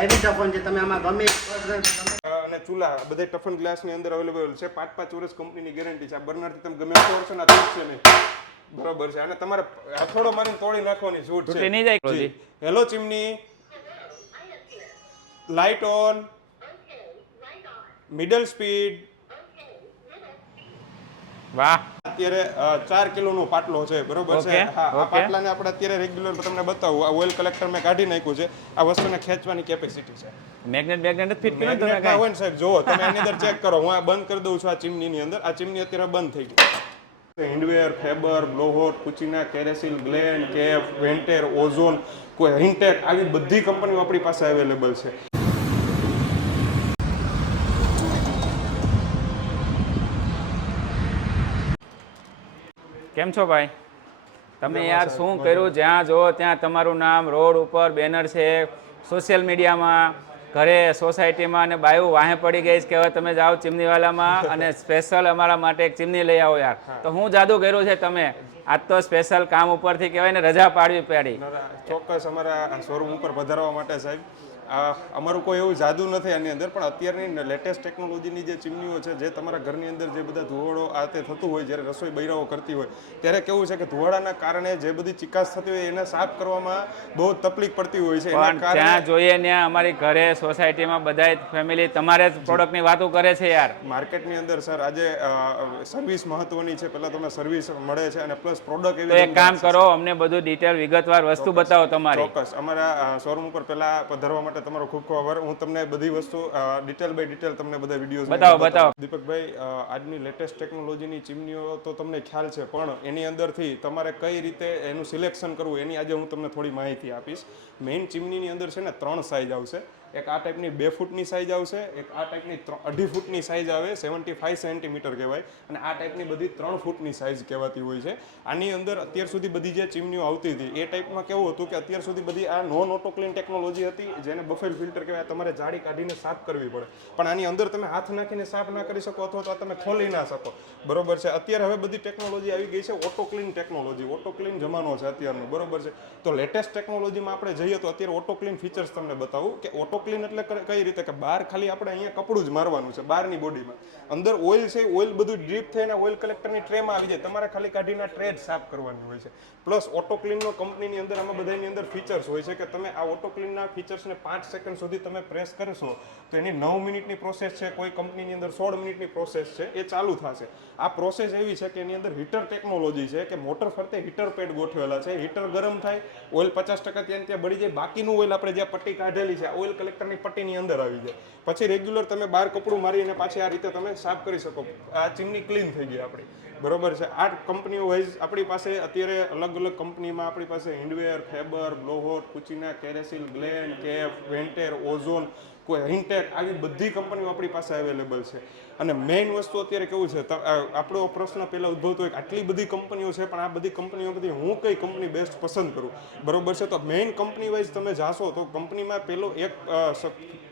Heavy toughen છે તમે આમાં ગમે અને ચૂલા બધે ટફન ગ્લાસની અંદર અવેલેબલ છે. પાંચ પાંચ વર્ષ કંપનીની ગેરંટી છે. આ બર્નરથી તમે ગમે તો વર્ષો ના છે નહીં. બરોબર છે. અને તમારે હથોડો મારીને તોડી નાખવાની છૂટ છે. નહીં જાય hello chimney. Light on middle speed વાહ. અત્યારે ચાર ચાર કિલોનો પાટલો છે બરોબર છે? હા આ. પાટલાને આપણે અત્યારે રેગ્યુલર તમને બતાવું. આ ઓઇલ કલેક્ટર મેં કાઢી નાખ્યું છે. આ વસ્તુને ખેંચવાની કેપેસિટી છે. મેગ્નેટ મેગ્નેટ ફિટ કર્યું તમે હોય ને સાહેબ જુઓ તમે એની અંદર ચેક કરો. હું આ બંધ કરી દઉં છું આ ચીમનીની અંદર. આ ચીમની અત્યારે બંધ થઈ ગઈ. Hindware Faber Blowhot Kutchina Carysil Glen Kaff વેન્ટેર ozone કોઈ હિન્ટેક આવી બધી કંપનીઓ આપણી પાસે અવેલેબલ છે. કેમ છો ભાઈ? તમે યાર શું કર્યું? જ્યાં જો ત્યાં તમારું નામ રોડ ઉપર બેનર છે સોશિયલ મીડિયામાં ઘરે સોસાયટીમાં અને બાયું વાહે પડી ગઈ છે કે હવે તમે જાઓ ચીમનીવાલામાં અને સ્પેશિયલ અમારા માટે એક ચીમની લઈ આવો યાર. તો હું જાદુ કર્યું છે તમે. આજ તો સ્પેશિયલ કામ ઉપરથી કહેવાય ને રજા પાડવી પડી. ચોક્કસ અમારા શોરૂમ ઉપર પધારવા માટે સાહેબ. આ અમારું કોઈ એવું જાદુ નથી આની અંદર પણ અત્યારની લેટેસ્ટ ટેકનોલોજીની જે ચીમનીઓ છે જે તમારા ઘરની અંદર જે બધા ધુવાડો આ તે થતું હોય જ્યારે રસોઈ બૈરાઓ કરતી હોય ત્યારે કેવું છે કે ધુવાડાના કારણે જે બધી ચિકાસ થતી હોય એને સાફ કરવામાં બહુ તકલીફ પડતી હોય છે. એના કારણે જ્યાં જોઈએ ત્યાં અમારી ઘરે સોસાયટીમાં બધા ફેમિલી તમારે જ પ્રોડક્ટની વાતો કરે છે યાર. માર્કેટની અંદર સર આજે સર્વિસ મહત્વની છે પહેલા તમે સર્વિસ મળે છે અને પ્લસ પ્રોડક્ટ એવી એક કામ કરો અમને બધું ડિટેલ વિગતવાર વસ્તુ બતાવો તમારી. ચોક્કસ. અમારા શોરૂમ ઉપર પહેલા પધારવા માટે તમારો ખૂબ ખૂબ આભાર. હું તમને બધી વસ્તુ ડિટેલ બાય ડિટેલ તમને બધા વીડિયો બતાવો, બતાવો. દીપકભાઈ આજની લેટેસ્ટ ટેકનોલોજીની ચીમનીઓ તો તમને ખ્યાલ છે પણ એની અંદરથી તમારે કઈ રીતે એનું સિલેક્શન કરવું એની આજે હું તમને થોડી માહિતી આપીશ. મેઇન ચીમનીની અંદર છે ને ત્રણ સાઇઝ આવશે. એક આ ટાઈપની બે ફૂટની સાઇઝ આવશે, એક આ ટાઈપની અઢી ફૂટની સાઇઝ આવે સેવન્ટી ફાઈવ સેન્ટીમીટર કહેવાય, અને આ ટાઈપની બધી ત્રણ ફૂટની સાઇઝ કહેવાતી હોય છે. આની અંદર અત્યાર સુધી બધી જે ચીમનીઓ આવતી હતી, એ ટાઈપમાં કેવું હતું કે અત્યાર સુધી બધી આ નોન ઓટોક્લીન ટેકનોલોજી હતી, જેને બફેલ ફિલ્ટર કહેવાય, તમારે જાળી કાઢીને સાફ કરવી પડે. પણ આની અંદર તમે હાથ નાખીને સાફ ના કરી શકો, અથવા તો તમે ખોલી ના શકો. બરોબર છે? અત્યારે હવે બધી ટેકનોલોજી આવી ગઈ છે ઓટોક્લીન ટેકનોલોજી ઓટોક્લીન જમાનો છે અત્યારનો. બરોબર છે? તો લેટેસ્ટ ટેકનોલોજીમાં આપણે જઈએ તો અત્યારે ઓટોક્લીન ફીચર્સ તમને બતાવું કે ઓટોક્લીન એટલે કઈ રીતે? કે બહાર ખાલી આપણે અહીંયા કપડું જ મારવાનું છે, બહારની બોડીમાં. અંદર ઓઇલ છે ઓઇલ બધું ડ્રીપ થઈને ઓઇલ કલેક્ટરની ટ્રેમાં આવી જાય. તમારે ખાલી કાઢીને ટ્રે જ સાફ કરવાની હોય છે. પ્લસ ઓટોક્લીનનો કંપનીની અંદર, આમાં બધાની અંદર ફીચર્સ હોય છે કે તમે આ ઓટોક્લીનના ફીચર્સને પાંચ સેકન્ડ સુધી તમે પ્રેસ કરશો, તો એની નવ મિનિટની પ્રોસેસ છે, કોઈ કંપનીની અંદર સોળ મિનિટની પ્રોસેસ છે, એ ચાલુ થશે. આ પ્રોસેસ એવી છે કે એની અંદર હીટર ટેકનોલોજી છે કે મોટર ફરતે હીટર પેડ ગોઠવેલા છે. હીટર ગરમ થાય ઓઇલ પચાસ ટકા ત્યાં ત્યાં બળી જાય. બાકીનું ઓઇલ આપણે જે પટ્ટી કાઢેલી છે ઓઇલ કલેક્ટરની પટ્ટીની અંદર આવી જાય પછી રેગ્યુલર તમે બહાર કપડું મારી અને પાછી આ રીતે તમે સાફ કરી શકો. આ ચીમની ક્લીન થઈ ગઈ આપણી. બરોબર છે? આ કંપનીઓ વાઇઝ આપણી પાસે અત્યારે અલગ અલગ કંપનીમાં આપણી પાસે Hindware Faber Blowhot Kutchina Carysil Glen Kaff વેન્ટેર ozone કોઈ હિન્ટેક આવી બધી કંપનીઓ આપણી પાસે અવેલેબલ છે. અને મેઇન વસ્તુ અત્યારે કેવું છે આપણો પ્રશ્ન પહેલાં ઉદ્ભવતો હોય કે આટલી બધી કંપનીઓ છે પણ આ બધી કંપનીઓમાંથી હું કઈ કંપની બેસ્ટ પસંદ કરું? બરોબર છે? તો મેઇન કંપની વાઇઝ તમે જાશો તો કંપનીમાં પેલો એક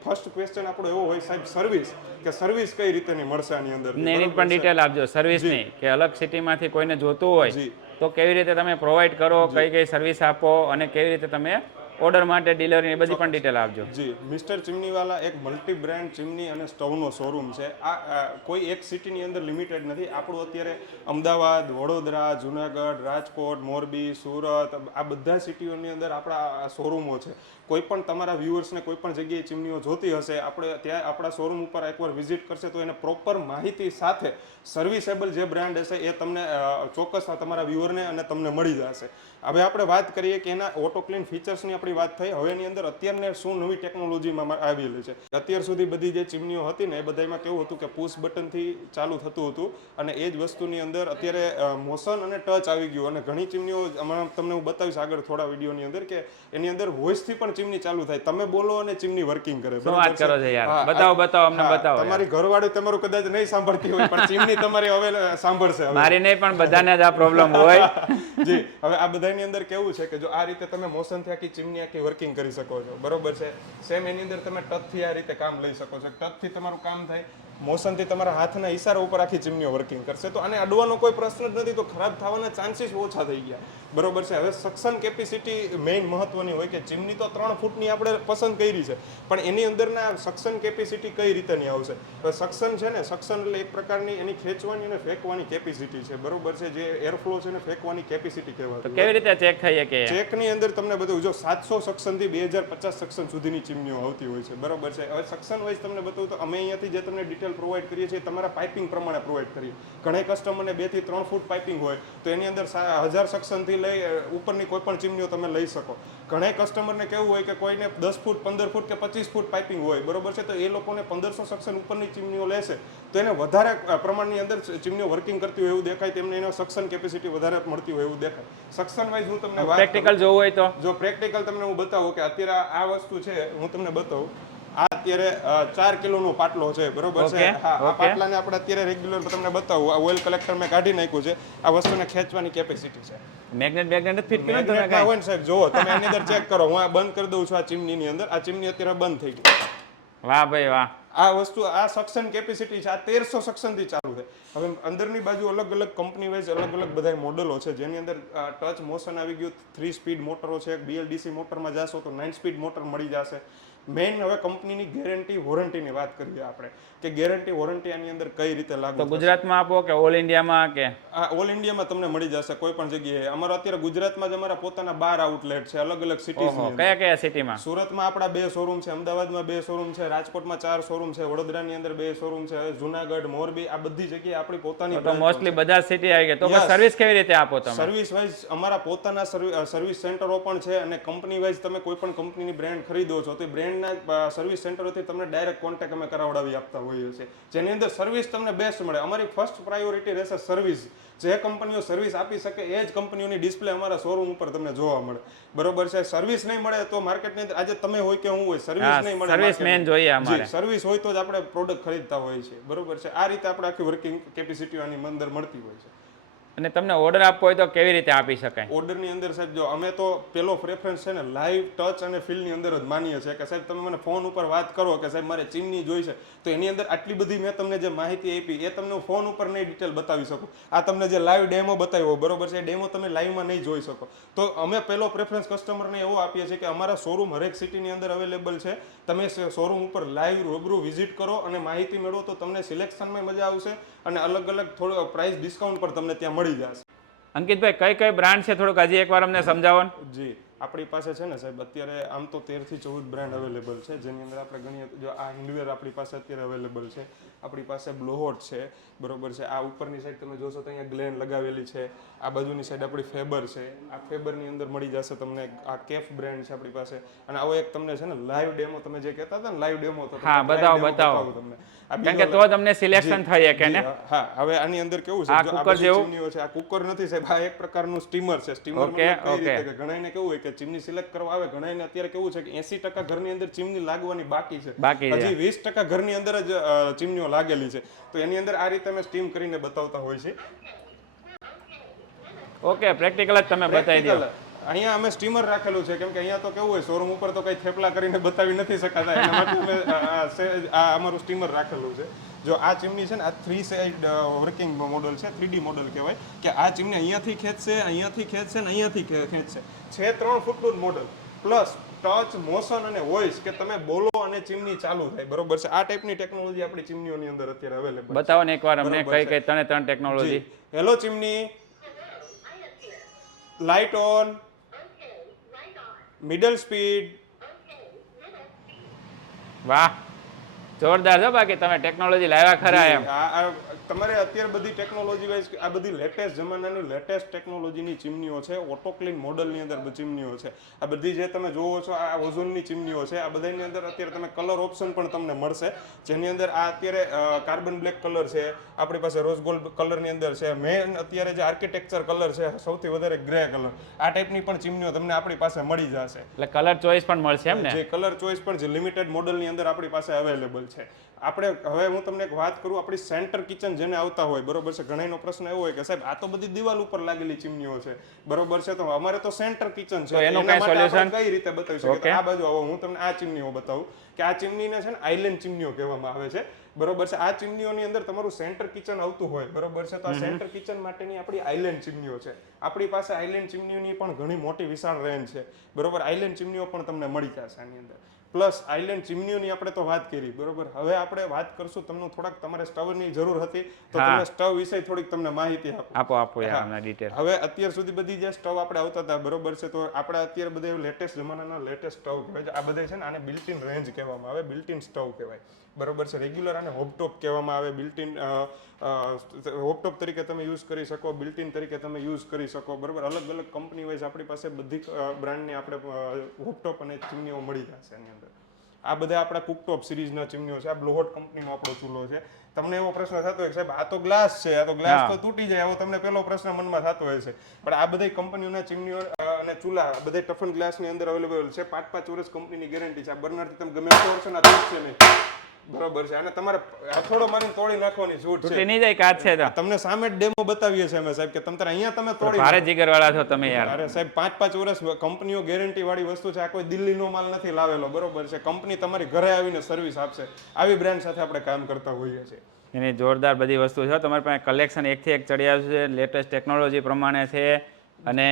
ફર્સ્ટ ક્વેશ્ચન આપણો એવો હોય સાહેબ સર્વિસ કે સર્વિસ કઈ રીતેની મળશે આની અંદર? એની પણ ડિટેલ આપજો સર્વિસની કે અલગ સિટીમાંથી કોઈને જોતું હોય. તો કેવી રીતે તમે પ્રોવાઈડ કરો કઈ કઈ સર્વિસ આપો અને કેવી રીતે તમે ઓર્ડર માટે ડીલરની બધી પણ ડિટેલ આપજો. જી, મિસ્ટર ચીમનીવાલા એક મલ્ટી બ્રાન્ડ ચીમની અને સ્ટવનો શોરૂમ છે. આ કોઈ એક સિટીની અંદર લિમિટેડ નથી. આપણું અત્યારે અમદાવાદ, વડોદરા, જુનાગઢ, રાજકોટ, મોરબી, સુરત, આ બધા સિટીઓની અંદર આપણા શોરૂમો છે. કોઈ પણ તમારા વ્યુઅર્સને કોઈ પણ જગ્યાએ ચીમનીઓ જોતી હશે, આપણે ત્યાં આપણા શોરૂમ ઉપર એકવાર વિઝિટ કરશે, તો એને પ્રોપર માહિતી સાથે સર્વિસેબલ જે બ્રાન્ડ હશે એ તમને ચોક્કસ તમારા વ્યુઅરને અને તમને મળી જશે. હવે આપણે વાત કરીએ કે એના ઓટો ક્લીન ફીચર્સની આપણી વાત થઈ. હવે એની અંદર અત્યારને શું નવી ટેકનોલોજીમાં આવેલી છે. અત્યાર સુધી બધી જે ચીમનીઓ હતી ને એ બધામાં કેવું હતું કે પુશ બટનથી ચાલુ થતું હતું અને એ જ વસ્તુની અંદર અત્યારે મોશન અને ટચ આવી ગયું. અને ઘણી ચીમનીઓ, હમણાં તમને હું બતાવીશ આગળ થોડા વિડીયોની અંદર કે એની અંદર વોઇસથી પણ ચીમની ચાલુ થાય. તમે બોલો અને ચીમની વર્કિંગ કરે. શું વાત કરો છો? યાર? બતાવો, બતાવો, અમને બતાવો તમારી ઘરવાળી તમારું કદાચ નહીં સાંભળતી હોય પણ ચીમની તમારી હવે સાંભળશે મારી નહીં પણ બધાને જ આ પ્રોબ્લેમ હોય. જી હવે આ બધાની અંદર કેવું છે કે જો આ રીતે તમે મોશનથી આખી ચીમની આખી વર્કિંગ કરી શકો છો. બરોબર છે? સેમ એની અંદર તમે ટચથી આ રીતે કામ લઈ શકો છો. ટચથી તમારું કામ થાય મોશનથી તમારા હાથના ઈશારા ઉપર આખી ચીમનીઓ વર્કિંગ કરશે. તો આને અડવાનો કોઈ પ્રશ્ન જ નથી તો ખરાબ થવાના ચાન્સીસ ઓછા થઈ ગયા. બરોબર છે. હવે સક્સન કેપેસિટી મેઇન મહત્વની હોય કે ચીમની તો ત્રણ ફૂટની આપણે પસંદ કરી છે. પણ એની અંદરના સક્સન કેપેસિટી કઈ રીતેની આવશે? હવે સક્સન છે ને સક્સન એટલે એક પ્રકારની એની ખેંચવાની અને ફેંકવાની કેપેસિટી છે. બરોબર છે? જે એરફ્લો છે ને ફેંકવાની કેપેસિટી કહેવાય. કેવી રીતે ચેક થઈએ કે? ચેકની અંદર તમને બધું જો સાતસો સક્શનથી બે હજાર પચાસ સક્શન સુધીની ચીમનીઓ આવતી હોય છે. બરોબર છે? હવે સક્સન વાઇઝ તમને બતાવું તો અમે અહીંયાથી જે તમને ડિટેલ પ્રોવાઈડ કરીએ છીએ તમારા પાઇપિંગ પ્રમાણે પ્રોવાઈડ કરીએ. ઘણા કસ્ટમરને બેથી ત્રણ ફૂટ પાઇપિંગ હોય તો એની અંદર હજાર હજાર સક્શનથી લઈ ઉપરની કોઈ પણ ચીમનીઓ તમે લઈ શકો. ઘણા કસ્ટમરને કેવું હોય કે કોઈને દસ ફૂટ પંદર ફૂટ કે પચીસ ફૂટ પાઇપિંગ હોય બરોબર છે? તો એ લોકોને પંદરસો સક્શન ઉપરની ચીમનીઓ લેશે. તો એને વધારે પ્રમાણની અંદર ચીમનીઓ વર્કિંગ કરતી હોય એવું દેખાય તેમને એનો સક્શન કેપેસિટી વધારે મળતી હોય એવું દેખાય. સક્શન વાઇઝ હું તમને પ્રેક્ટિકલ જોવું હોય તો? જો પ્રેક્ટિકલ તમને હું બતાવું કે અત્યારે આ વસ્તુ છે હું તમને બતાવું. આ અત્યારે ચાર ચાર કિલોનો પાટલો છે બરોબર છે? હા આ. પાટલાને આપણે અત્યારે રેગ્યુલર તમને બતાવું. આ ઓઇલ કલેક્ટર મેં કાઢી નાખ્યું છે. આ વસ્તુને ખેંચવાની કેપેસિટી છે. મેગ્નેટ મેગ્નેટ ફિટ કર્યું ને તમે ના હોય સાહેબ જુઓ તમે એની અંદર ચેક કરો. હું આ બંધ કરી દઉં છું આ ચીમનીની અંદર. આ ચીમની અત્યારે બંધ થઈ ગઈ. વાહ ભાઈ વાહ. આ વસ્તુ આ સક્શન કેપેસિટી છે. આ તેરસો સક્શનથી ચાલુ છે. હવે અંદરની બાજુ અલગ અલગ કંપની વાઇઝ અલગ અલગ બધા મોડલો છે. જેની અંદર ટચ મોશન આવી ગયું થ્રી સ્પીડ મોટરો છે. બીએલડીસી મોટરમાં જશો તો નાઇન સ્પીડ મોટર મળી જશે. મેઇન હવે કંપનીની ગેરંટી વોરંટીની વાત કરીએ આપણે. કે ગેરંટી વોરંટી આની અંદર કઈ રીતે લાગુ તો ગુજરાતમાં આપો કે ઓલ ઇન્ડિયામાં કે? ઓલ ઇન્ડિયામાં તમને મળી જશે કોઈ પણ જગ્યાએ. અમારા અત્યારે ગુજરાતમાં જ અમારા પોતાના બાર આઉટલેટ છે અલગ અલગ સિટીઝ કયા કયા સિટીમાં સુરતમાં આપણા બે શોરૂમ છે અમદાવાદમાં બે શોરૂમ છે રાજકોટમાં ચાર શોરૂમ છે વડોદરાની અંદર બે શોરૂમ છે જુનાગઢ મોરબી આ બધી જગ્યાએ આપણી પોતાની તો મોસ્ટલી બધા સિટી આવી ગયા. તો સર્વિસ કેવી રીતે આપો તમે? સર્વિસ વાઇઝ અમારા પોતાના સર્વિસ સેન્ટરો પણ છે અને કંપની વાઇઝ તમે કોઈ પણ કંપનીની બ્રાન્ડ ખરીદો છો તો બ્રાન્ડના સર્વિસ સેન્ટરોથી તમને ડાયરેક્ટ કોન્ટેક્ટ અમે કરાવડાવી આપતા હોઈએ છીએ જેની અંદર સર્વિસ તમને બેસ્ટ મળે. અમારી ફર્સ્ટ પ્રાયોરિટી રહેશે સર્વિસ જે કંપનીઓ સર્વિસ આપી શકે એ જ કંપનીઓની ડિસ્પ્લે અમારા શોરૂમ ઉપર તમને જોવા મળે. બરોબર છે? સર્વિસ નહીં મળે તો માર્કેટની અંદર આજે તમે હોય કે હું હોય સર્વિસ નહીં મળે સર્વિસ મેન જોઈએ અમારે. સર્વિસ હોય તો જ આપણે પ્રોડક્ટ ખરીદતા હોય છે. બરોબર છે? આ રીતે આપણે આખી વર્કિંગ કેપેસિટી આની અંદર મળતી હોય છે. અને તમને ઓર્ડર આપવો હોય તો કેવી રીતે આપી શકાય? ઓર્ડરની અંદર સાહેબ જો અમે તો પેલો પ્રેફરન્સ છે ને લાઈવ ટચ અને ફીલની અંદર જ માનીએ છીએ કે સાહેબ તમે મને ફોન ઉપર વાત કરો કે સાહેબ મારે ચીમની જોઈ છે, તો એની અંદર આટલી બધી મેં તમને જે માહિતી આપી, એ તમને ફોન ઉપર નહીં ડિટેલ બતાવી શકું. આ તમને જે લાઈવ ડેમો બતાવ્યો બરોબર છે? એ ડેમો તમે લાઈવમાં નહીં જોઈ શકો. તો અમે પેલો પ્રેફરન્સ કસ્ટમરને એવો આપીએ છીએ કે અમારા શોરૂમ હરેક સિટીની અંદર અવેલેબલ છે. તમે શોરૂમ ઉપર લાઈવ રૂબરૂ વિઝિટ કરો અને માહિતી મેળવો તો તમને સિલેક્શનમાં મજા આવશે અને અલગ અલગ થોડો પ્રાઇસ ડિસ્કાઉન્ટ પર તમને ત્યાં મળી જશે. અંકિતભાઈ કઈ કઈ બ્રાન્ડ છે થોડુંક હજી એકવાર અમને સમજાવો જી આપણી પાસે છે ને સાહેબ અત્યારે આમ તો તેરથી ચૌદ બ્રાન્ડ અવેલેબલ છે. જેની અંદર આપણે ગણીએ જો આ હિન્ડવેર આપણી પાસે અત્યારે અવેલેબલ છે. આપણી પાસે બ્લોહોટ છે બરોબર છે. આ ઉપરની સાઈડ તમે જોશો તો અહીંયા ગ્લેન લગાવેલી છે. આ બાજુની સાઈડ આપણી ફેબર છે. આ ફેબરની અંદર મળી જશે તમને આ કેફ બ્રાન્ડ છે આપણી પાસે. અને આવો એક તમને છે ને લાઈવ ડેમો તમે જે કહેતા હતા ને લાઈવ ડેમો તો હા, બતાવો, બતાવો. તમને. કારણ કે તો તમને સિલેક્શન થઈ શકે ને? હા હવે આની અંદર કેવું છે? આ જો કુકર જેવું? છે. આ કુકર નથી સાહેબ આ એક પ્રકારનું સ્ટીમર છે. સ્ટીમર મતલબ કઈ રીતે કે ઘણાને કેવું હોય કે ચીમની સિલેક્ટ કરવા આવે ઘણાને અત્યારે કેવું છે કે 80% ઘરની અંદર ચીમની લાગવાની બાકી છે. હજી 20% ઘરની અંદર જ અ, લાગેલી છે. તો એની અંદર આ રીતે અમે સ્ટીમ કરીને બતાવતા હોય છે. ઓકે પ્રેક્ટિકલ જ તમે બતાવી દો. અહીંયા અમે સ્ટીમર રાખેલું છે. કેમ કે અહીંયા તો કેવું હોય શોરૂમ ઉપર તો કઈ થેપલા કરીને બતાવી નથી શકાતા. એના માટે અમે આ- અમારું સ્ટીમર રાખેલું છે. જો આ ચીમની છે ને આ થ્રી સાઈડ વર્કિંગ મોડલ છે. થ્રી મોડલ કહેવાય. કે આ ચીમની અહીંયાથી ખેંચશે અહીંયાથી ખેંચશે ને અહીંયાથી ખેંચશે. છે ત્રણ ફૂટનું મોડલ પ્લસ ટચ મોશન અને વોઇસ કે તમે બોલો અને ચીમની ચાલુ થાય. બરોબર છે? આ ટાઈપની ટેકનોલોજી આપણી ચીમનીઓની અંદર અત્યારે અવેલેબલ બતાવો ને એકવાર અમને કઈ કઈ ત્રણે ત્રણ technology hello chimney. Light on middle speed વાહ. જોરદાર છે બાકી. તમે ટેકનોલોજી લાવ્યા ખરા એમ. તમારે અત્યારે બધી ટેકનોલોજી વાઇઝ આ બધી લેટેસ્ટ જમાનાની લેટેસ્ટ ટેકનોલોજીની ચીમનીઓ છે ઓટોક્લીન મોડલની અંદર બધી ચીમનીઓ છે. આ બધી જે તમે જોવો છો આ ઓઝોનની ચીમનીઓ છે આ બધાની અંદર અત્યારે તમે કલર ઓપ્શન પણ તમને મળશે. જેની અંદર આ અત્યારે કાર્બન બ્લેક કલર છે આપણી પાસે રોઝ ગોલ્ડ કલરની અંદર છે મેન અત્યારે જે આર્કિટેક્ચર કલર છે સૌથી વધારે ગ્રે કલર આ ટાઈપની પણ ચીમનીઓ તમને આપણી પાસે મળી જશે. એટલે કલર ચોઈસ પણ મળશે એમ ને? જે કલર ચોઇસ પણ જે લિમિટેડ મોડલની અંદર આપણી પાસે અવેલેબલ છે. આપણે હવે હું તમને એક વાત કરું આપણી સેન્ટર કિચન જેને આવતા હોય બરોબર છે? ઘણાનો પ્રશ્ન એવો હોય કે સાહેબ આ તો બધી દિવાલ ઉપર લાગેલી ચીમનીઓ છે. બરોબર છે? તો અમારે તો સેન્ટર કિચન છે. એનો solution? કઈ રીતે બતાવી શકીએ? આ બાજુ આવો હું તમને આ ચીમનીઓ બતાવું. કે આ ચીમનીને છે ને આઇલેન્ડ ચીમનીઓ કહેવામાં આવે છે. બરોબર છે? આ ચીમનીઓની અંદર તમારું સેન્ટર કિચન આવતું હોય બરોબર છે? તો આ સેન્ટર કિચન માટેની આપણી આઇલેન્ડ ચીમનીઓ છે. આપણી પાસે આઇલેન્ડ ચીમનીઓની પણ ઘણી મોટી વિશાળ રેન્જ છે. બરોબર? આઇલેન્ડ ચીમનીઓ પણ તમને મળી જશે આની અંદર. પ્લસ આઇલેન્ડ ચીમનીઓની આપણે તો વાત કરી બરોબર? હવે આપણે વાત કરશું તમને થોડાક તમારે સ્ટવની જરૂર હતી તો તમે સ્ટવ વિશે થોડીક તમને માહિતી આપો. આપો આપો. ડિટેલ હવે અત્યાર સુધી બધી જે સ્ટવ આપણે આવતા હતા બરોબર છે તો આપણે અત્યારે બધા લેટેસ્ટ જમાનાના લેટેસ્ટ સ્ટવ કહેવાય છે. આ બધા છે ને આને બિલ્ટ ઇન રેન્જ કહેવામાં આવે બિલ્ટ ઇન સ્ટવ કહેવાય. બરોબર છે. રેગ્યુલર આને હોપટોપ કહેવામાં આવે બિલ્ટિન હોપટોપ તરીકે તમે યુઝ કરી શકો બિલ્ટિન તરીકે તમે યુઝ કરી શકો બરોબર? અલગ અલગ કંપની વાઇઝ આપણી પાસે બધી બ્રાન્ડની આપણે હોપટોપ અને ચીમનીઓ મળી જશે એની અંદર. આ બધા આપણા કુકટોપ સિરીઝના ચીમનીઓ છે. આ બ્લોહોટ કંપનીનો આપણો ચૂલો છે. તમને એવો પ્રશ્ન થતો હોય કે સાહેબ આ તો ગ્લાસ છે આ તો ગ્લાસ તો તૂટી જાય. એવો તમને પેલો પ્રશ્ન મનમાં થતો હોય છે પણ આ બધી કંપનીઓના ચીમનીઓ અને ચૂલા આ બધા ટફન ગ્લાસની અંદર અવેલેબલ છે. પાંચ પાંચ વર્ષ કંપનીની ગેરંટી છે. આ બર્નરથી તમે ગમે એટલો વર્ષના તૂટશે નહીં. બરોબર છે. અને તમારે હથોડો મારીને તોડી નાખવાની છૂટ તૂટી છે નહીં જાય કાચ છે તમને સામે ડેમો બતાવીએ છીએ અમે સાહેબ કે તમે અહીંયા તમે તોડી ભારે જીગર વાળા છો તમે યાર. અરે સાહેબ પાંચ પાંચ વર્ષ કંપનીઓ ગેરંટી વાળી વસ્તુ છે. આ કોઈ દિલ્હીનો માલ નથી લાવેલો બરોબર છે. કંપની તમારી ઘરે આવીને સર્વિસ આપશે. આવી બ્રાન્ડ સાથે આપણે કામ કરતા હોઈએ છીએ. એની જોરદાર બધી વસ્તુ છે. તમારી પાસે કલેક્શન એકથી એક ચડી આવ્યું છે. લેટેસ્ટ ટેકનોલોજી પ્રમાણે છે. અને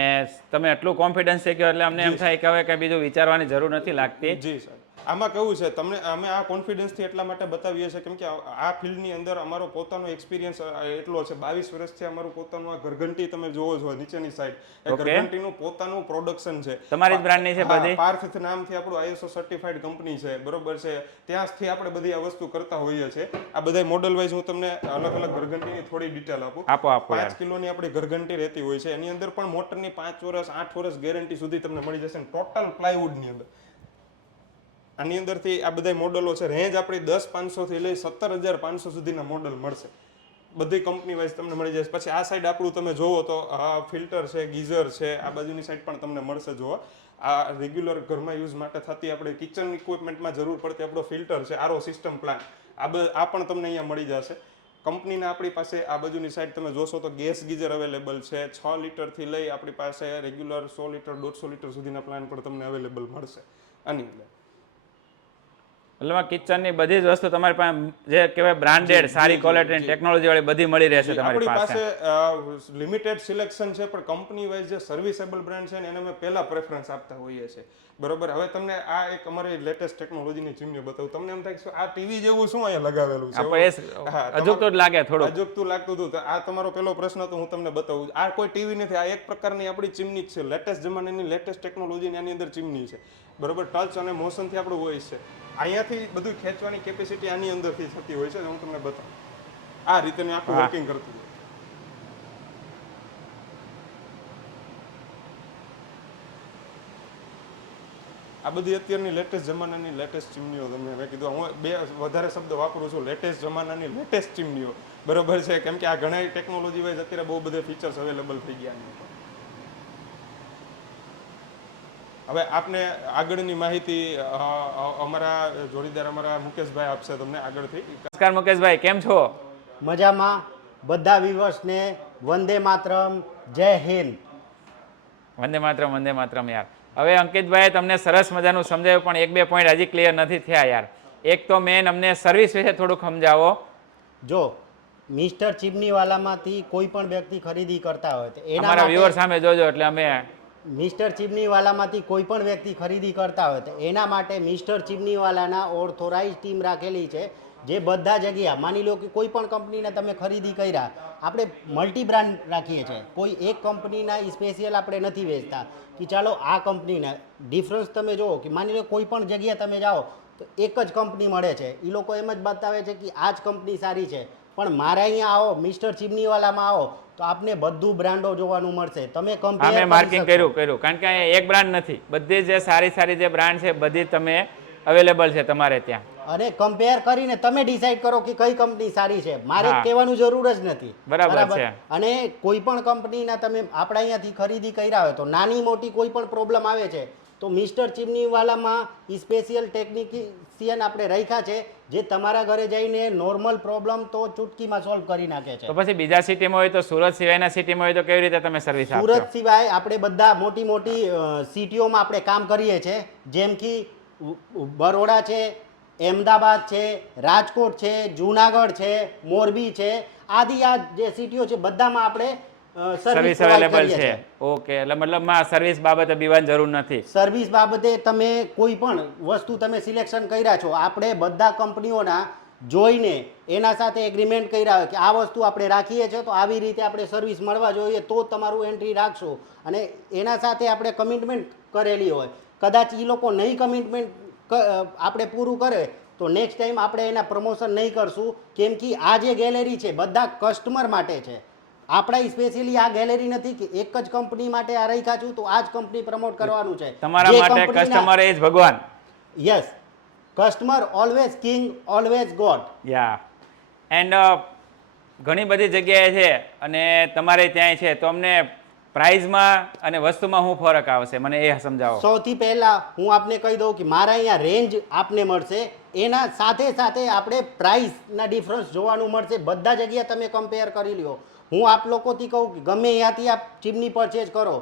તમે એટલું કોન્ફિડન્સ છે કે એટલે અમને એમ થાય કે હવે કંઈ બીજું વિચારવાની જરૂર નથી લાગતી. જી સર આમાં કેવું છે? તમને અમે આ કોન્ફિડન્સથી એટલા માટે બતાવીએ છીએ કેમ કે આ- ફિલ્ડની અંદર અમારો પોતાનો એક્સપિરિયન્સ એટલો છે. બાવીસ વર્ષથી અમારું પોતાનું આ ઘરઘંટી તમે જોવો છો નીચેની સાઈડ એ. ઘરઘંટીનું પોતાનું પ્રોડક્શન છે. તમારી બ્રાન્ડની છે બધી? પાર્થ નામથી આપણું આઈએસઓ સર્ટિફાઈડ કંપની છે. બરોબર છે? ત્યાંથી આપણે બધી આ વસ્તુ કરતા હોઈએ છીએ. આ બધા મોડલ વાઇઝ હું તમને અલગ અલગ ઘરઘંટીની થોડી ડિટેલ આપું. આપો આપો પાંચ કિલોની આપણી ઘરઘંટી રહેતી હોય છે. એની અંદર પણ મોટરની પાંચ વર્ષ આઠ વર્ષ ગેરંટી સુધી તમને મળી જશે ટોટલ પ્લાયવુડની અંદર. આની અંદરથી આ બધા મોડલો છે. રેન્જ આપણી દસ પાંચસોથી લઈ સત્તર હજાર પાંચસો સુધીના મોડલ મળશે. બધી કંપની વાઇઝ તમને મળી જશે. પછી આ સાઈડ આપણું તમે જોવો તો ફિલ્ટર છે, ગીઝર છે, આ બાજુની સાઈડ પણ તમને મળશે જોવા. આ રેગ્યુલર ઘરમાં યુઝ માટે થતી આપણે કિચન ઇક્વિપમેન્ટમાં જરૂર પડતી આપણો ફિલ્ટર છે, આરો સિસ્ટમ પ્લાન આ આ પણ તમને અહીંયા મળી જશે. કંપનીના આપણી પાસે આ બાજુની સાઈડ તમે જોશો તો ગેસ ગીઝર અવેલેબલ છે. છ લીટરથી લઈ આપણી પાસે રેગ્યુલર સો લીટર દોઢસો લીટર સુધીના પ્લાન પણ તમને અવેલેબલ મળશે. આની અંદર. એટલે કિચનની બધી જ વસ્તુ તમારી પાસે જે કહેવાય બ્રાન્ડેડ સારી ક્વોલિટીની ટેકનોલોજી વાળી બધી મળી રહેશે તમારી પાસે. લિમિટેડ સિલેક્શન છે પણ કંપની વાઇઝ જે સર્વિસેબલ બ્રાન્ડ છે ને એને અમે પહેલા પ્રેફરન્સ આપતા હોઈએ છીએ. બરોબર? હવે તમને આ એક અમારી લેટેસ્ટ ટેકનોલોજીની ચીમની બતાવું. તમને એમ થાય કે આ ટીવી જેવું શું અહીંયા લગાવેલું છે? અજુકતું જ લાગે થોડું અજુગતું લાગતું હતું. તો આ તમારો પેલો પ્રશ્ન તો હું તમને બતાવું. આ કોઈ ટીવી નથી આ એક પ્રકારની આપણી ચીમની જ છે. લેટેસ્ટ જમાનાની લેટેસ્ટ ટેકનોલોજીની આની અંદર ચીમની છે. બરોબર? ટચ અને મોશનથી આપણું વોઇસ છે. અહીંયાથી બધું ખેંચવાની કેપેસિટી આની અંદરથી થતી હોય છે હું તમને બતાવું. આ રીતે આખું વર્કિંગ કરતું હોય. આ બધી અત્યારની લેટેસ્ટ જમાનાની લેટેસ્ટ ચીમનીઓ તમને મેં કીધું. હું બે વધારે શબ્દ વાપરું છું. લેટેસ્ટ જમાનાની લેટેસ્ટ ચીમનીઓ. બરોબર છે? કેમ કે આ ઘણા ટેકનોલોજી વાઇઝ અત્યારે બહુ બધા ફીચર્સ અવેલેબલ થઈ ગયા છે. હવે આપને આગળની માહિતી અમારા જોડીદાર અમારા મુકેશભાઈ આપશે તમને આગળથી. નમસ્કાર મુકેશભાઈ કેમ છો? મજામાં. બધા વિવર્સને વંદે માતરમ જય હિન્દ. વંદે માતરમ વંદે માતરમ યાર. હવે અંકિતભાઈ તમને સરસ મજાનું સમજાવ્યું પણ એક બે પોઈન્ટ હજી ક્લિયર નથી થયા યાર. એક તો મેન અમને સર્વિસ વિશે થોડુંક સમજાવો. જો મિસ્ટર ચીમનીવાલામાંથી કોઈ પણ વ્યક્તિ ખરીદી કરતા હોય તો એના અમારા વ્યુઅર સામે જોજો એટલે અમે મિસ્ટર ચીમનીવાલામાંથી કોઈ પણ વ્યક્તિ ખરીદી કરતા હોય તો એના માટે મિસ્ટર ચીમનીવાલાના ઓર્થોરાઇઝ ટીમ રાખેલી છે, જે બધા જગ્યા માની લો કે કોઈ પણ કંપનીને તમે ખરીદી કર્યા, આપણે મલ્ટી બ્રાન્ડ રાખીએ છીએ. કોઈ એક કંપનીના સ્પેશિયલ આપણે નથી વેચતા. કે ચાલો આ કંપનીના, ડિફરન્સ તમે જુઓ કે માની લો કોઈ પણ જગ્યાએ તમે જાઓ, તો એક જ કંપની મળે છે. એ લોકો એમ જ બતાવે છે કે આ જ કંપની સારી છે. પણ મારા અહીંયા આવો મિસ્ટર ચીમનીવાલામાં આવો તો આપને બધું બ્રાન્ડો જોવાનું મળશે. તમે કમ્પેર મેં માર્કિંગ કર્યું કર્યું. કારણ કે અહીંયા એક બ્રાન્ડ નથી. બધી જે સારી સારી જે બ્રાન્ડ છે બધી તમે અવેલેબલ છે તમારે ત્યાં. અને કમ્પેર કરીને તમે ડિસાઈડ કરો કે કઈ કંપની સારી છે. મારે કહેવાનું જરૂર જ નથી. બરાબર છે. અને કોઈ પણ કંપનીના તમે આપણા અહીંયાથી ખરીદી કર્યા હોય તો નાની મોટી કોઈ પણ પ્રોબ્લેમ આવે છે. તો મિસ્ટર ચીમનીવાલામાં સ્પેશિયલ ટેકનિશિયન આપણે રાખ્યા છે જે તમારા ઘરે જઈને નોર્મલ પ્રોબ્લેમ તો ચૂટકીમાં સોલ્વ કરી નાખે છે. તો પછી બીજા સિટીમાં હોય તો સુરત સિવાયના સિટીમાં હોય તો કેવી રીતે તમે સર્વિસ સુરત સિવાય આપણે બધા મોટી મોટી સિટીઓમાં આપણે કામ કરીએ છીએ જેમ કે બરોડા છે અમદાવાદ છે રાજકોટ છે જુનાગઢ છે મોરબી છે આદિ આ જે સિટીઓ છે બધામાં આપણે સર્વિસ અવેલેબલ છે. ઓકે એટલે મતલબમાં સર્વિસ બાબતે બીવાન જરૂર નથી. સર્વિસ બાબતે તમે કોઈ પણ વસ્તુ તમે સિલેક્શન કર્યા છો આપણે બધા કંપનીઓના જોઈને એના સાથે એગ્રીમેન્ટ કર્યા હોય કે આ વસ્તુ આપણે રાખીએ છીએ તો આવી રીતે આપણે સર્વિસ મળવા જોઈએ તો તમારું એન્ટ્રી રાખશો. અને એના સાથે આપણે કમિટમેન્ટ કરેલી હોય. કદાચ એ લોકો નહીં કમિટમેન્ટ આપણે પૂરું કરે તો નેક્સ્ટ ટાઈમ આપણે એના પ્રમોશન નહીં કરશું. કેમ કે આ જે ગેલેરી છે બધા કસ્ટમર માટે છે. આપણા સ્પેશિયલી આ ગેલેરી નથી કે એક જ કંપની માટે આ રાખ્યા છું તો આ જ કંપની પ્રમોટ કરવાનું છે. તમારા માટે કસ્ટમર એ જ ભગવાન. Yes customer always king always god yeah and ઘણી બધી જગ્યાએ છે અને તમારે ત્યાં છે તો અમને પ્રાઇઝમાં અને વસ્તુમાં શું ફરક આવશે? મને એ સમજાવો. સૌથી પહેલા હું આપને કહી દઉં કે મારા અહીંયા રેન્જ આપને મળશે. એના સાથે સાથે આપણે પ્રાઇસના ડિફરન્સ જોવાનું મળશે. બધા જગ્યાએ તમે કમ્પેર કરી લ્યો. હું આપ લોકોથી કહું કે ગમે ત્યાંથી આપ ચીમની પરચેજ કરો.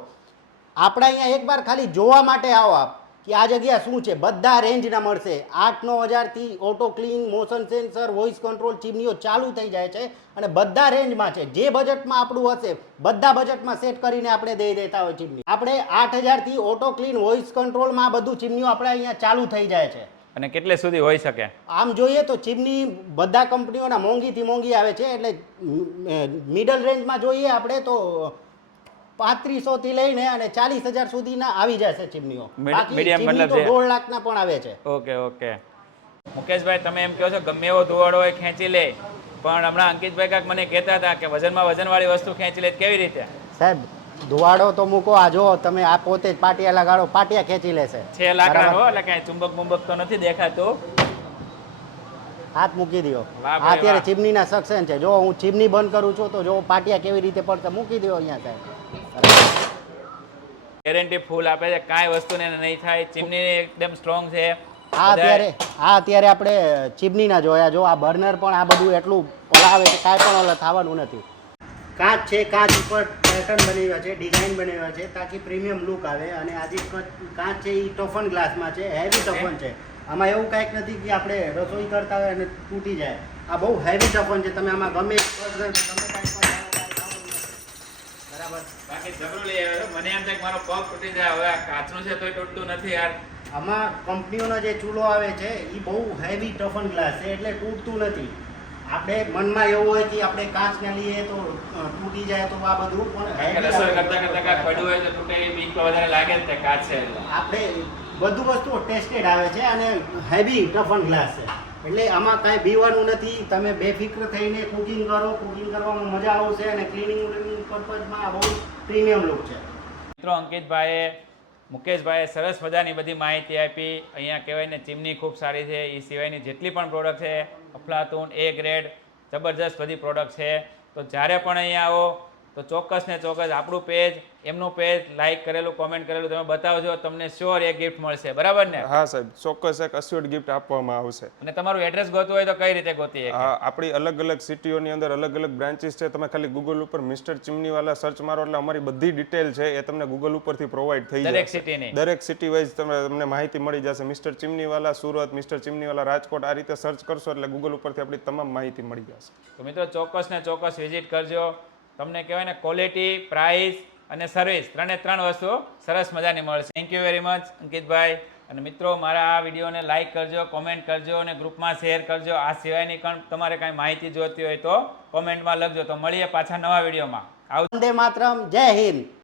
આપણા અહીંયા એકવાર ખાલી જોવા માટે આવો આપ કે આ જગ્યા શું છે? બધા રેન્જના મળશે. આઠ નવ હજારથી auto clean, motion sensor, voice control ચીમનીઓ ચાલુ થઈ જાય છે અને બધા રેન્જમાં છે. જે બજેટમાં આપણું હશે, બધા બજેટમાં સેટ કરીને આપણે દઈ દેતા હોય ચીમની. આપણે આઠ હજારથી ઓટો ક્લીન, વોઇસ કંટ્રોલમાં બધું ચીમનીઓ આપણે અહીંયા ચાલુ થઈ જાય છે. અને કેટલે સુધી હોઈ શકે? આમ જોઈએ તો ચીમની બધા કંપનીઓના મોંઘીથી મોંઘી આવે છે એટલે મિડલ રેન્જમાં જોઈએ આપણે તો પાંત્રીસો થી લઈને અને ચાલીસ હજાર સુધીના આવી જશે ચીમનીઓ ચીમની મતલબ દોઢ લાખના પણ આવે છે. Okay okay. મુકેશભાઈ તમે એમ કહો છો ગમે એવો ધુવાડો હોય ખેંચી લે. પણ હમણાં અંકિતભાઈ કાંઈક મને કહેતા હતા કે વજનમાં વજનવાળી વસ્તુ ખેંચી લે કેવી રીતે? સાહેબ ધુવાડો તો મૂકો આ જો તમે આ પોતે જ પાટિયા લગાડો પાટિયા ખેંચી લેશે છે. લગાડો એટલે કાંઈ ચુંબક મુંબક તો નથી દેખાતું. હાથ મૂકી દો આ અત્યારે ચીમનીના સક્સેન છે. જો હું ચીમની બંધ કરું છું તો જો પાટિયા કેવી રીતે પડશે મૂકી દો અહીંયા સાહેબ. ગેરંટી ફૂલ આપે છે. કાંઈ વસ્તુને નહીં થાય. ચીમની એકદમ સ્ટ્રોંગ છે. આ અત્યારે આ અત્યારે આપણે ચીમનીના જોયા. જો આ બર્નર પણ આ બધું એટલું આવે છે કાંઈ પણ ઓલા થવાનું નથી. કાચ છે કાચ ઉપર પેટર્ન બનાવ્યા છે, ડિઝાઇન બનાવ્યા છે, તાકી પ્રીમિયમ લુક આવે અને આજે કાંચ છે એ ટોફન ગ્લાસમાં છે, હેવી ટોફન છે. આમાં એવું કાંઈક નથી કે આપણે રસોઈ કરતા હોય અને તૂટી જાય. આ બહુ હેવી ટોફન છે, તમે આમાં ગમે. બરાબર બાકી જબરું લઈ આવ્યો મને એમ થાય મારો પગ તૂટી જાય, હવે આ કાચનું છે તોય તૂટતું નથી યાર. આમાં કંપનીઓનો જે ચૂલો આવે છે એ બહુ હેવી ટફન ગ્લાસ છે, એટલે તૂટતું નથી. આપણે મનમાં એવું હોય કે આપણે કાચને લઈએ તો તૂટી જાય તો આ બધું પણ રસોઈ કરતા કરતા કાંઈક પડ્યું હોય તો તૂટે એ બીક તો વધારે લાગે તે કાચ છે આપણે બધું વસ્તુઓ ટેસ્ટેડ આવે છે અને હેવી ટફન ગ્લાસ છે. એટલે આમાં કાંઈ બીવાનું નથી તમે બેફિક્ર થઈને કુકિંગ કરો કુકિંગ કરવામાં મજા આવશે અને ક્લિનિંગ પર્પઝમાં બહુ પ્રીમિયમ લુક છે. મિત્રો અંકિતભાઈએ મુકેશભાઈએ સરસ મજાની બધી માહિતી આપી. અહીંયા કહેવાય ને ચીમની ખૂબ સારી છે. એ સિવાયની જેટલી પણ પ્રોડક્ટ છે અફલાતુન એ ગ્રેડ જબરજસ્ત બધી પ્રોડક્ટ છે. તો જ્યારે પણ અહીંયા આવો તો ચોક્કસ ને ચોક્કસ આપણું પેજ એમનું પેજ લાઈક કરેલું કોમેન્ટ કરેલું તમે બતાવજો તમને શ્યોર એ ગિફ્ટ મળશે. બરાબર ને? હા સાહેબ. ચોક્કસ એક અસ્યોર્ડ ગિફ્ટ આપવામાં આવશે. અને તમારું એડ્રેસ ગોતવું હોય તો કઈ રીતે ગોતી હા આપણી અલગ અલગ સિટીઓની અંદર અલગ અલગ બ્રાન્ચીસ છે. તમે ખાલી ગૂગલ ઉપર મિસ્ટર ચીમનીવાલા સર્ચ મારો એટલે અમારી બધી ડિટેલ છે એ તમને ગૂગલ ઉપરથી પ્રોવાઈડ થઈ દરેક સિટીની દરેક સિટી વાઇઝ તમને તમને માહિતી મળી જશે. મિસ્ટર ચીમનીવાલા સુરત મિસ્ટર ચીમનીવાલા રાજકોટ આ રીતે સર્ચ કરશો એટલે ગૂગલ ઉપરથી આપણી તમામ માહિતી મળી જશે. તો મિત્રો ચોક્કસ ને ચોક્કસ વિઝિટ કરજો. તમને કહેવાય ને ક્વોલિટી પ્રાઇસ અને સર્વિસ ત્રણે ત્રણ વસ્તુ સરસ મજાની મળશે. થેન્ક યુ વેરી મચ અંકિતભાઈ. અને મિત્રો, મારા આ વિડીયોને લાઇક કરજો કોમેન્ટ કરજો અને ગ્રુપમાં શેર કરજો. આ સિવાયની પણ તમારે કાંઈ માહિતી જોઈતી હોય તો કોમેન્ટમાં લખજો. તો મળીએ પાછા નવા વિડીયોમાં. આવ વંદે માતરમ, જય હિન્દ.